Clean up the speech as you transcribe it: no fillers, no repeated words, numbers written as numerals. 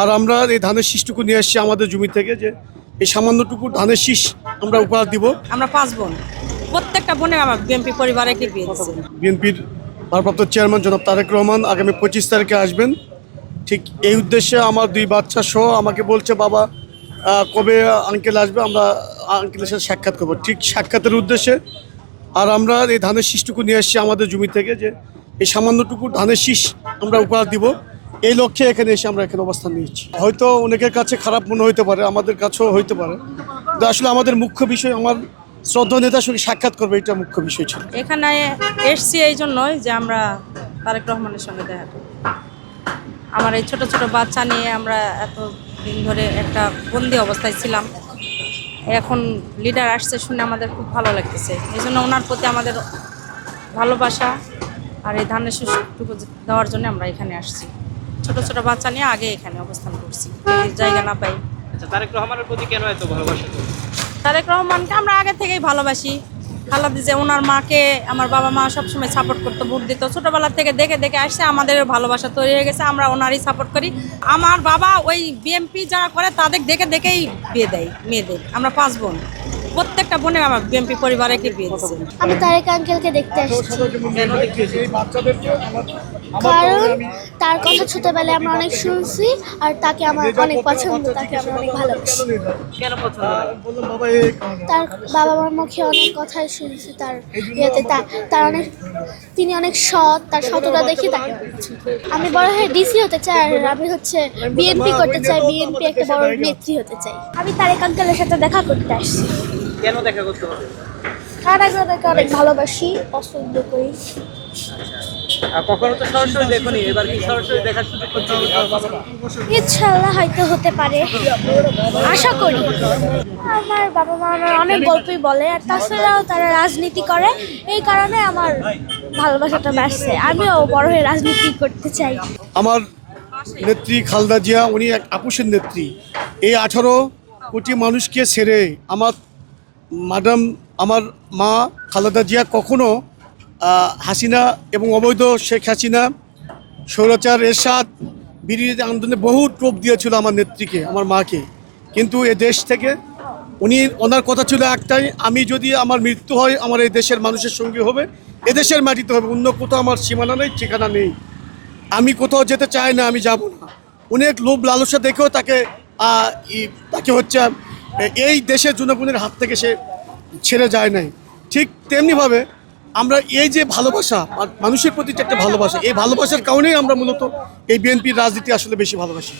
আর আমরা এই ধানের শীষটুকু নিয়ে এসেছি আমাদের জমি থেকে, যে এই সামান্যটুকু ধানের শীষ আমরা উপহার দিব। আমরা 5 বোন, প্রত্যেকটা বোনে আমার বিএনপি পরিবারে কি পেয়েছে। বিএনপির ভারপ্রাপ্ত চেয়ারম্যান জনাব তারেক রহমান আগামী 25 তারিখে আসবেন। ঠিক এই উদ্দেশ্যে আমার 2 বাচ্চা সহ আমাকে বলছে, বাবা কবে আঙ্কেল আসবে, আমরা আঙ্কেলের সাথে সাক্ষাৎ করবো। ঠিক সাক্ষাতের উদ্দেশ্যে আর আমরা এই ধানের শীষটুকু নিয়ে এসেছি আমাদের জমি থেকে, যে এই সামান্যটুকু ধানের শীষ আমরা উপহার দিব। এই লক্ষ্যে এখানে এসে আমরা এখানে অবস্থান নিয়েছি। হয়তো অনেকের কাছে খারাপ মনে হতে পারে, আমাদের কাছেও হইতে পারে, কিন্তু আসলে আমাদের মুখ্য বিষয় আমার শ্রদ্ধা নেতার সঙ্গে সাক্ষাৎ করবে, এটা মুখ্য বিষয় ছিল। এখানে এসছি এই জন্যই যে আমরা তারেক রহমানের সঙ্গে দেখা করব। আমার এই ছোট ছোট বাচ্চা নিয়ে আমরা এত দিন ধরে একটা বন্দি অবস্থায় ছিলাম, এখন লিডার আসছে শুনে আমাদের খুব ভালো লাগতেছে। এই জন্য ওনার প্রতি আমাদের ভালোবাসা আর এই ধানের শীষটুকু দেওয়ার জন্য আমরা এখানে আসছি। ছোট ছোট বাচ্চা নিয়ে আগে এখানে অবস্থান করছি, যদি জায়গা না পাই। আচ্ছা, তারেক রহমানের প্রতি কেন এত ভালোবাসা? তারেক রহমানকে আমরা আগে থেকেই ভালোবাসি। খালাদি যে ওনার মাকে আমার বাবা মা সবসময় সাপোর্ট করতো, ভোট দিত। ছোটোবেলা থেকে দেখে দেখে আসছে, আমাদের ভালোবাসা তৈরি হয়ে গেছে, আমরা ওনারই সাপোর্ট করি। আমার বাবা ওই বিএমপি যারা করে তাদের দেখে দেখেই বিয়ে দেয় মেয়েদের। আমরা 5 বোন, প্রত্যেকটা বোনে আমার বিএমপি পরিবারে কি বিয়ে দিচ্ছে। আমি তারেক আঙ্কেলকে দেখতে আসছি কেন দেখতেছি? কারণ তার কথা ছোটবেলায় আমরা অনেক শুনছি আর তাকে আমার অনেক পছন্দ, তাকে আমি অনেক ভালোবাসি। কেন পছন্দ? তার বাবা মার মুখে অনেক কথাই শুনছি, তার ইয়েতে তার অনেক, তিনি অনেক সৎ, তার সততা দেখে তাকে অনেক পছন্দ। আমি বড় হয়ে ডিসি হতে চাই, আর আমি হচ্ছে বিএনপি করতে চাই, বিএনপি একটা বড় নেত্রী হতে চাই। আমি তারেক আঙ্কেলের সাথে দেখা করতে আসছি। কেন দেখা করতে হবে? তারেক আঙ্কেলকে অনেক ভালোবাসি, পছন্দ করি। আর কখনো তো সরাসরি দেখুনি, এবার কি সরাসরি দেখার সুযোগ করতে হবে? ইনশাআল্লাহ হয়তো হতে পারে, আশা করি। আমার বাবা মা আমার অনেক গল্পই বলে, আর তাছাড়াও তারা রাজনীতি করে, এই কারণে আমার ভালোবাসাটা বাড়ছে। আমিও বড় হয়ে রাজনীতি করতে চাই। আমার নেত্রী খালেদা জিয়া, উনি এক আপুসের নেত্রী। এই 18 কোটি মানুষকে ছেড়ে আমার আমার মা খালেদা জিয়া কখনো হাসিনা এবং অবৈধ শেখ হাসিনা, স্বৈরাচার এরশাদ বিরোধী আন্দোলনে বহু টোপ দিয়েছিল আমার নেত্রীকে, আমার মাকে। কিন্তু এ দেশ থেকে ওনার কথা ছিল একটাই, আমি যদি আমার মৃত্যু হয় আমার এই দেশের মানুষের সঙ্গে হবে, এদেশের মাটিতে হবে, অন্য কোথাও আমার সীমানা নেই, ঠিকানা নেই, আমি কোথাও যেতে চাই না, আমি যাব না। অনেক লোভ লালসা দেখেও তাকে হচ্ছে এই দেশের জনগণের হাত থেকে সে ছেড়ে যায় নাই। ঠিক তেমনিভাবে আমরা এই যে ভালোবাসা, মানুষের প্রতি যে একটা ভালোবাসা, এই ভালোবাসার কারণেই আমরা মূলত এই বিএনপির রাজনীতি আসলে বেশি ভালোবাসি।